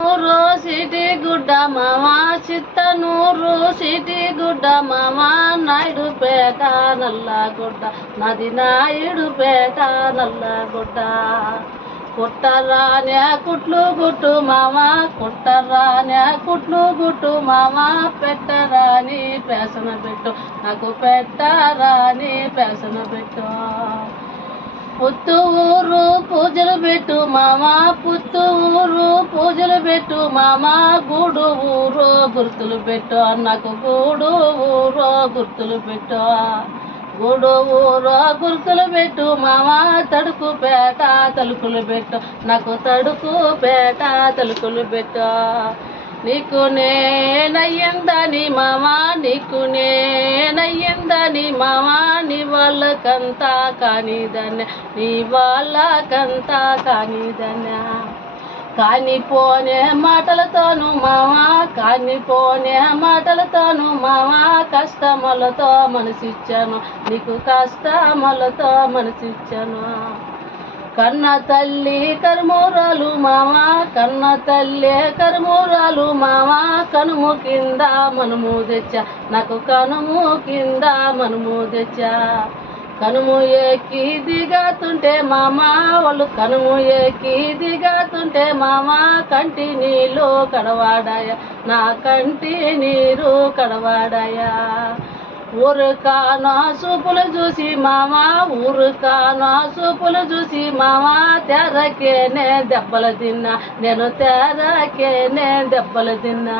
నూరు సిటీ గుడ్డ మామ చిత్తనూరు సిటీ గుడ్డ మామ నాయుడుపేట నల్లగుడ్డ నది నాయుడుపేట నల్లగుడ్డ కుట్టరానే కుట్లు గుట్టు మామ కుట్టరానే కుట్లు గుట్టు మామ పెట్టరాని పేసన పెట్టు నాకు పెట్టరాని పేసన పెట్టు పుత్తు ఊరు పూజలు పెట్టు మామ పుత్తు ఊరు పూజలు పెట్టు మామ గూడు ఊరు గుర్తులు పెట్టు నాకు గూడు ఊరు గుర్తులు పెట్టు గూడు ఊరు గుర్తులు పెట్టు మామ తడుకు పేట తలుకులు పెట్టు నాకు తడుకు పేట తలుకులు పెట్టు నీకు నేనయ్యిందని మామ నీకు నేనయ్యిందని మామ నీ వాళ్ళకంతా కానిదన్య నీ వాళ్ళకంతా కానిదన్య కానిపోనే మాటలతోను మామ కానిపోనే మాటలతోను మామ కష్టములతో మనసిచ్చాను నీకు కష్టములతో మనసిచ్చాను కన్న తల్లి కరుమూరాలు మామ కన్న తల్లి కరుమూరాలు మామ కనుము కింద మనము తెచ్చా నాకు కనుము కింద మనము తెచ్చా కనుము ఎక్కి దిగాతుంటే మామ వాళ్ళు కనుము ఎక్కి దిగాతుంటే మామ కంటి నీళ్ళు కడవాడాయా నా కంటి నీరు కడవాడాయా ఊరుకానా చూపులు చూసి మామ ఊరుకానా చూపులు చూసి మామ తెరకేనే దెబ్బలు తిన్నా నేను తెరకేనే దెబ్బలు తిన్నా